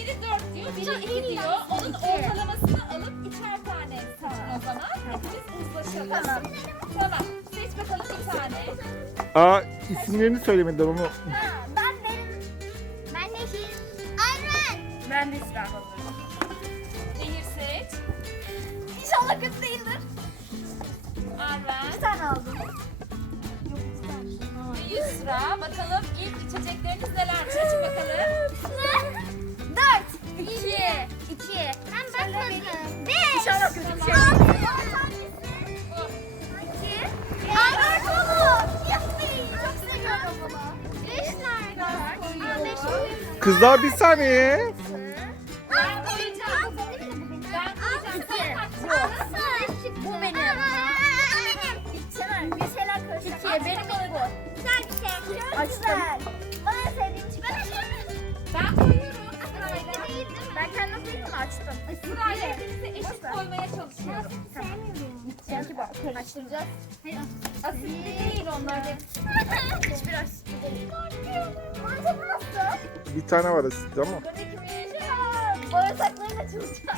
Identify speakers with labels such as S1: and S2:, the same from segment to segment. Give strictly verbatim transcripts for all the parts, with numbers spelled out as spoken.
S1: biri dört diyor, biri iki diyor. Onun ortalamasını alıp üçer tane seçin o zaman. Hepimiz uzlaşalım.
S2: Tamam.
S1: Tamam. Seç bakalım bir tane.
S3: Aa, isimlerini söylemediler onu.
S2: Ben benim. Ben Nehir. Aynen.
S4: Ben de İsra.
S1: Nehir seç.
S2: İnşallah kötü değildir.
S1: Arven.
S2: Bir tane aldım.
S1: Ve Yusra. Bakalım ilk içecekleriniz neler? Seç bakalım.
S2: Dört. İki. İki. Ben bakmadım. Beş.
S4: İnşallah kötü bir şey
S2: Altı.
S4: yok.
S1: Bu.
S2: İki. Ay dört olur. Yuppi. Çok seviyorum bunu. Beş nerede? Aa beş koyuyorum.
S3: Kızlar bir saniye.
S1: Ben koyacağım. Ben koyacağım. Sen kaç?
S2: Bu benim. Sever. Bir şeyler karışık.
S4: İki, benim ilk bu.
S2: Güzel bir şey. Çok
S4: Açtım.
S2: güzel. Bana en sevdiğim çıktı.
S1: Ben koyuyorum.
S2: Sırayla. Değil değil mi?
S4: Ben kendim değil mi açtım?
S1: Sırayla hepinize eşit koymaya çalışıyorum.
S2: Sevmiyorum.
S4: Seninki bak. Karıştıracağız.
S1: Asitli değil onlar hep.
S4: Hiçbir açtım değil.
S2: Antep nasıl?
S3: Bir tane var asit ama.
S2: Bağırsaklarım açılacak.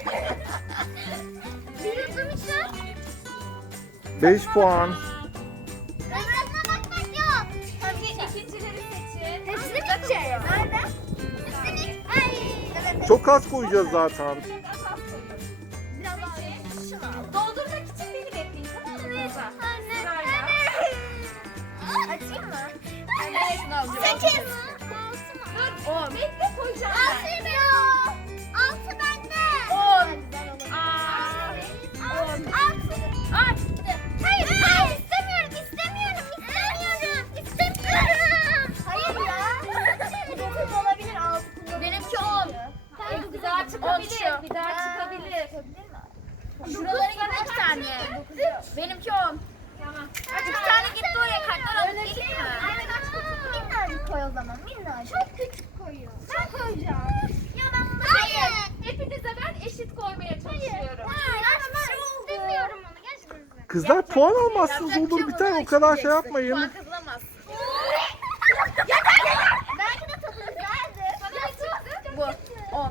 S2: Bir yutmuşum.
S3: beş puan.
S2: Bağırsaklarına bakmak yok.
S1: Hadi ikincileri seçin.
S2: Hepsini mi içeceğiz? Nerede? Hepsini. Ay. Evet.
S3: Çok az koyacağız zaten.
S1: Çok az az koyuyorum.
S2: Biraz daha şunu.
S1: Doldurmak için beni bekleyin, tamam mı kızlar?
S2: Anne.
S1: Sırayla.
S2: Açayım mı?
S4: Hepsini alacağım.
S2: Sekiz.
S1: Dur,
S4: On.
S1: bekle koyacağım ben.
S2: Altı yok. Altı bende.
S4: On.
S1: Aa,
S2: On. Altı. Altı. Hayır, hayır. İstemiyorum, istemiyorum, istemiyorum, istemiyorum. Hayır ya. Bu dokuz olabilir, altı kullanılır.
S4: Benimki on.
S1: e, bir daha çıkabilir,
S4: şu.
S1: bir daha çıkabilir.
S4: Şuralara git iki tane. Benimki on.
S1: Tamam.
S4: Hadi bir tane gitti oraya. Kartlar alıp geleyim mi?
S2: Aynen aç kutumu. Minnacık koy o zaman, minnacık. Çok küçük koyuyor. Ben koyacağım. Ya ben bunu Hayır.
S1: Hepinize ben eşit koymaya çalışıyorum.
S2: Hayır, ben istemiyorum onu. Gerçekten.
S3: Kızlar puan almazsınız olur biter o kadar şey yapmayın.
S4: Puan kazanamazsın.
S2: Belki de tadı güzeldir. Bana ne çıktı?
S4: Bu. On.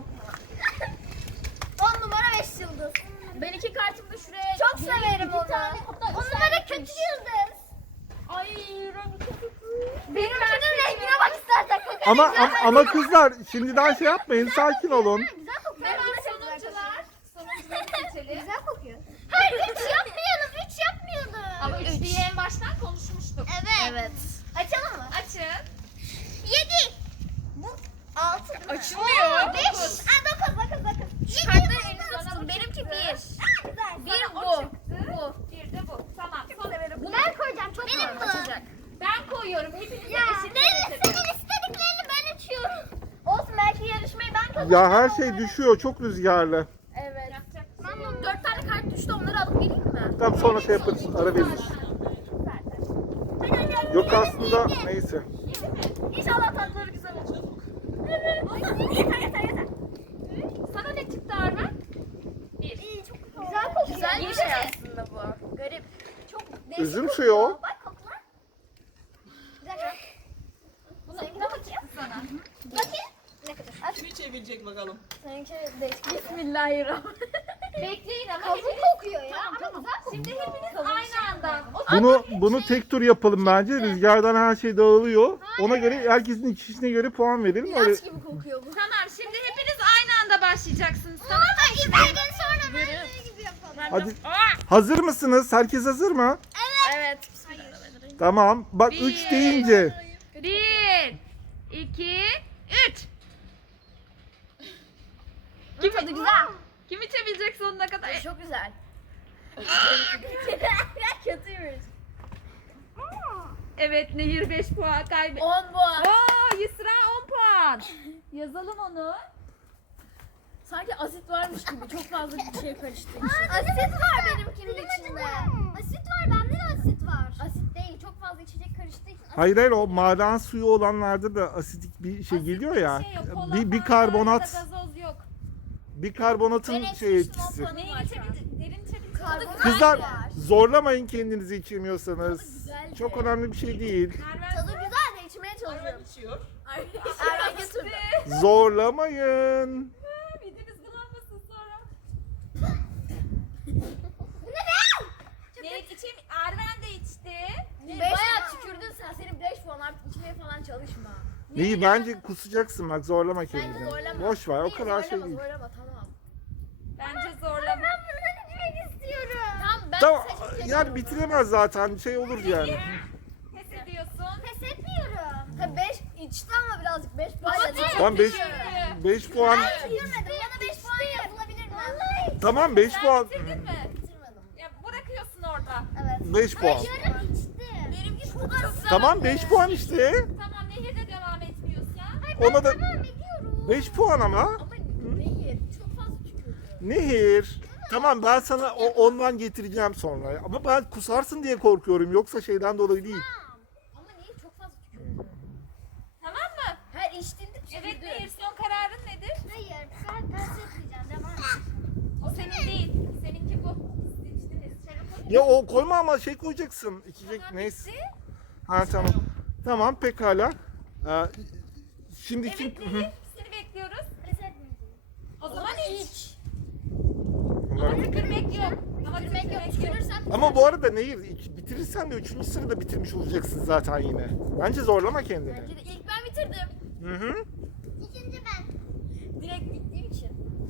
S2: On numara beş yıldız.
S4: Ben iki kartımı da şuraya...
S2: Çok severim onu. On numara kötü yıldız.
S1: Ay, rengi çok
S2: Benimkinin rengine bak istersen.
S3: Ama ama, ama kızlar şimdiden şey yapmayın sakin olun.
S2: Güzel kokuyor.
S1: Hemen sonuncular. Sonuncuları seçelim.
S2: Güzel kokuyor. Hayır üç yapmayalım. Üç yapmıyordum.
S1: Ama üç diye en baştan konuşmuştuk.
S2: Evet.
S4: Evet.
S2: Açalım mı?
S1: Açın.
S2: Yedi. Bu altı değil mi?
S4: Açılmıyor.
S2: Beş. Aa, dokuz dokuz dokuz.
S4: Şu kartları elinize tutun. Benimki bir.
S2: Aa, güzel.
S4: Bir
S1: Sana o
S4: bu.
S1: çıktı.
S4: Bu.
S1: Bir de bu. Tamam. Son
S4: Bunu
S2: Ben koyacağım. Çok
S4: benim
S2: fazla.
S4: açacak.
S1: Ben koyuyorum. Hepinize
S2: Ya
S1: eşit
S2: benim
S1: seçelim.
S2: senin istediklerini ben açıyorum. Olsun belki yarışmayı ben kazanırım.
S3: Ya her şey düşüyor çok rüzgarlı.
S4: Evet.
S1: Yapacak bir şey
S4: Ben
S1: yok.
S4: bu dört tane kart düştü. Onları alıp geleyim mi?
S3: Tam sonra şey yaparız ara veririz. Yok aslında neyse.
S2: İnşallah tatları güzel olur. Evet. Yeter yeter yeter.
S1: Sana ne çıktı Arven? Bir.
S2: İyi çok güzel kokuyor.
S4: Güzel bir
S2: Yedi
S4: şey
S2: mi?
S4: aslında bu. Garip.
S2: Çok değişik
S3: Üzüm
S2: kokuyor.
S3: suyu o.
S2: Bak kokla. Bir dakika.
S1: Buna, buna mı çıktı sana?
S2: Bakayım. Ne kadar? Aç.
S5: Kimi çevirecek bakalım?
S2: Seninki değişik.
S4: Bismillahirrahmanirrahim.
S1: Bekleyin ama
S2: Kavun
S1: hepiniz...
S2: kokuyor ya.
S1: Tamam,
S2: Ama
S1: tamam.
S2: güzel kokuyor.
S1: Şimdi hepiniz aynı anda. O
S3: Bunu bunu tek tur yapalım bence. Rüzgardan her şey dağılıyor. Ona göre herkesin içişine göre puan verelim. Öyle.
S4: İlaç gibi kokuyor bu.
S1: Tamam, şimdi hepiniz aynı anda başlayacaksınız. Tamam mı?
S2: Hadi İbrahim'den sonra ben şey gibi yapalım.
S3: Hadi. Hazır mısınız? Herkes hazır mı?
S4: Evet.
S3: Tamam. Bak
S1: Bir.
S3: üç deyince.
S1: Bir, iki, üç.
S2: Kim tadı güzel.
S1: Kim içebilecek sonuna kadar?
S4: Çok güzel.
S2: Kötüymüş.
S1: Evet, Nehir beş puan kaybetti.
S4: On bu.
S1: Oo, Yusra on puan. Yazalım onu.
S4: Sanki asit varmış gibi. Çok fazla bir şey karıştı.
S2: Asit var benimkinin içinde. Asit var, bende de asit var. Asit değil, çok fazla içecek karıştığı için. asit-
S3: Hayır hayır o maden suyu olanlarda da asitik bir şey geliyor ya.
S1: Şey yok, kola,
S3: Bir, bir
S1: fanta,
S3: karbonat,
S1: gazoz yok.
S3: bir karbonatın
S4: Benim
S3: şey
S4: suçum
S3: etkisi.
S4: o.
S1: Nehir içebilecek, derin içebilecek.
S2: Karbonat
S3: Kızlar
S2: var.
S3: zorlamayın kendinizi içemiyorsanız.
S2: Güzeldi.
S3: Çok önemli bir şey değil.
S1: Merve
S2: Tadı güzel de içmeye
S5: Arven
S2: çalışıyorum.
S5: içiyor.
S4: Erven götürdü.
S3: Zorlamayın.
S1: Mideniz bulanmasın sonra.
S2: Bu ne be?
S1: Ne içeyim? Erven de içti.
S4: Bayağı tükürdün sen. Senin beş puan artık içmeye falan çalışma.
S3: İyi bence kusacaksın bak zorlama
S4: Bence
S3: kendini.
S4: zorlama.
S3: Boş ver o
S4: Hayır,
S3: kadar şey
S4: zorlama,
S3: değil.
S4: Zorlama tamam.
S1: Bence zorlama.
S2: Ben bundan içmek istiyorum.
S4: Tamam ben
S3: Tamam
S4: seçeceğim.
S3: yani bitiremez zaten şey olur yani.
S1: Pes ediyorsun.
S2: Pes etmiyorum.
S4: Ha beş içti ama birazcık beş puan.
S1: Ama
S4: yazdı.
S1: çok
S3: Tamam beş
S1: tükürdü.
S3: beş puan.
S2: Ben bitirmedim. Bana beş puan yapılabilir mi? Vallahi.
S3: Tamam beş
S1: Sen
S3: puan.
S1: bitirdin mi?
S4: Bitirmedim.
S1: Ya bırakıyorsun orada.
S2: Evet.
S3: beş puan.
S2: Yarım içtim.
S4: Benimki çok güzel.
S3: Tamam beş puan işte.
S1: Tamam Nehir de devam etmiyorsa.
S3: Ona da
S2: Devam ediyorum.
S3: beş puan ama.
S4: Ama değil. Çok fazla tükürdü.
S3: Nehir. Tamam ben sana o, ondan getireceğim sonra. Ama ben kusarsın diye korkuyorum. Yoksa şeyden dolayı değil.
S4: Ama niye çok fazla tükürdü?
S1: Tamam mı?
S4: Her içtiğinde tükürdü.
S1: Evet Nehir son kararın nedir?
S2: Hayır. Ben pes etmeyeceğim. Devam et.
S1: O senin değil. Seninki bu. Siz içtiniz.
S3: Ya o koyma ama şey koyacaksın. İçecek
S1: Tamam,
S3: neyse.
S1: bitti.
S3: Ha tamam. Tamam pekala. Ee, şimdi kim?
S1: Evet Nehir. Seni bekliyoruz.
S2: Pes etmeyeceğim.
S1: O zaman iç.
S3: Bunlar-
S1: Ama tükürmek yok. Ama
S4: Tükürmek yok. Tükürürsen
S3: Ama bu arada Nehir iç- bitirirsen de üçüncü sırada bitirmiş olacaksın zaten yine. Bence zorlama kendini.
S4: bence de ilk ben bitirdim.
S3: Hı hı.
S2: İkinci ben.
S4: Direkt bittiğim için.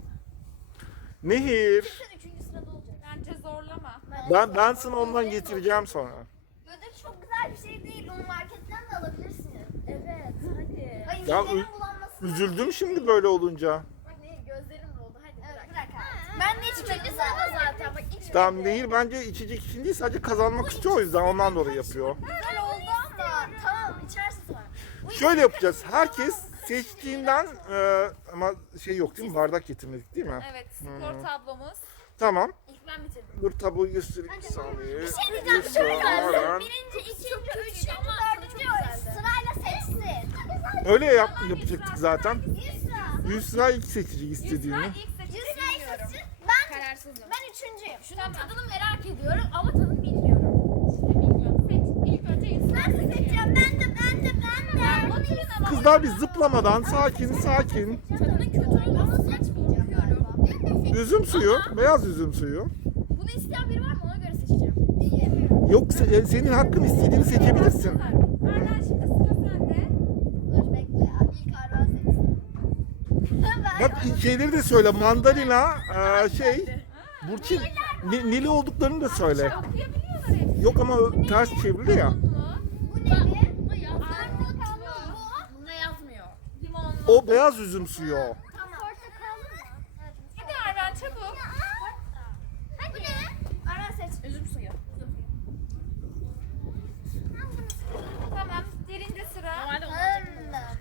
S3: Nehir.
S4: Sen üçüncü sırada olacaksın.
S1: Bence zorlama.
S3: Ben ben sana ondan getireceğim sonra.
S2: Ödül çok güzel bir şey değil. Onu marketten de alabilirsin.
S4: Evet hadi.
S2: Hayır,
S3: Ya,
S2: midelerin
S3: ü-
S2: bulanması.
S3: Üzüldüm şimdi böyle olunca.
S4: Bak ne gözlerim doldu hadi
S2: Evet,
S4: bırak.
S2: bırak artık.
S4: Ben de içmedi sırada zaten bak içmedi.
S3: Tamam Nehir bence içecek için değil sadece kazanmak istiyor o yüzden ondan dolayı yapıyor.
S4: Güzel oldu ama tamam içersin sonra.
S3: Şöyle yapacağız. Herkes seçtiğinden e, ama şey yok değil mi? Bardak getirmedik değil mi?
S1: Evet skor tablomuz.
S3: Tamam.
S4: İlk ben bitirdim.
S3: Dur tabloyu göstereyim bir saniye.
S2: Bir şey diyeceğim.
S3: Yusra,
S2: Şöyle
S3: Aren.
S2: gelsin. Birinci, ikinci, üçüncü, dördüncü sırayla seçsin.
S3: Öyle yap, yapacaktık zaten.
S2: Yusra.
S3: Yusra ilk seçecek istediğini.
S1: Yusra ilk seçecek
S2: Yusra
S1: bilmiyorum.
S2: seçsin. Ben,
S4: Kararsızım.
S2: ben üçüncüyüm.
S4: Şunun tadını merak ediyorum ama tadını bilmiyorum.
S1: İşte bilmiyorum. Seç. İlk önce Yusra
S2: Ben de
S1: seçiyor.
S2: seçeceğim. Ben de, ben de, ben de.
S1: Oturun ama.
S3: Kızlar bir zıplamadan sakin sakin.
S4: Tadının kötü olması seçmeyeceğim galiba.
S2: Ben de seçeceğim.
S3: Üzüm suyu, beyaz üzüm suyu.
S4: Bunu isteyen biri var mı ona göre seçeceğim.
S2: Diyemiyorum.
S3: Yok se- e, senin hakkın istediğini seçebilirsin.
S1: Arden şimdi sıra sende.
S2: Dur bekle ya. İlk Arvan seçsin. Ben-
S3: Bak şeyleri de söyle. Mandalina, e, şey, Burçin, Ni- Nili olduklarını da söyle.
S1: Okuyabiliyorlar hepsi.
S3: Yok ama o ters çevrildi ya.
S2: Bu neydi?
S4: Bunda yazmıyor.
S2: Portakallı bu.
S4: Bunda yazmıyor.
S1: Limonlu.
S3: O beyaz üzüm suyu.
S2: Tamam. Portakallı mı? Evet.
S1: Hadi Arden çabuk.
S2: Hadi. Arvan seç.
S4: Üzüm suyu.
S1: Tamam. Derinde sıra.
S4: Normalde onu
S2: Hmm.
S4: alacaktım.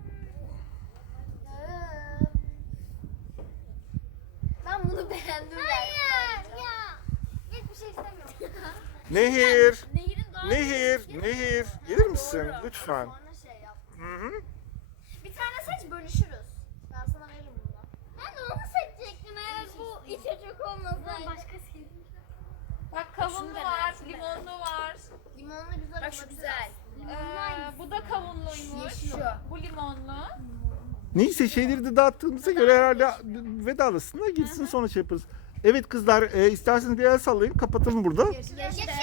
S2: Ben bunu beğendim. Hayır ya. Hiçbir şey istemiyorum.
S3: Nehir,
S4: Nehirin daha
S3: Nehir, Nehir. Gelir misin lütfen?
S2: Sonra şey yap.
S3: Hı hı.
S2: Bir tane seç bölüşürüz. Ben sana veririm bunu. Ben de onu seçecektim eğer bu içecek olmasaydı. Başka şey.
S1: Bak kavunlu
S4: ben
S1: var.
S4: hayatımda-
S1: Limonlu var.
S2: Limonlu güzel
S4: Bak şu güzel.
S1: Ee, bu da kavunluymuş.
S4: Şu.
S1: Bu limonlu.
S3: Neyse şeyleri de dağıttığımıza göre herhalde vedalısın da girsin sonra şey yaparız. Evet kızlar e, isterseniz bir el sallayın kapatalım burada.
S2: Görüşürüz.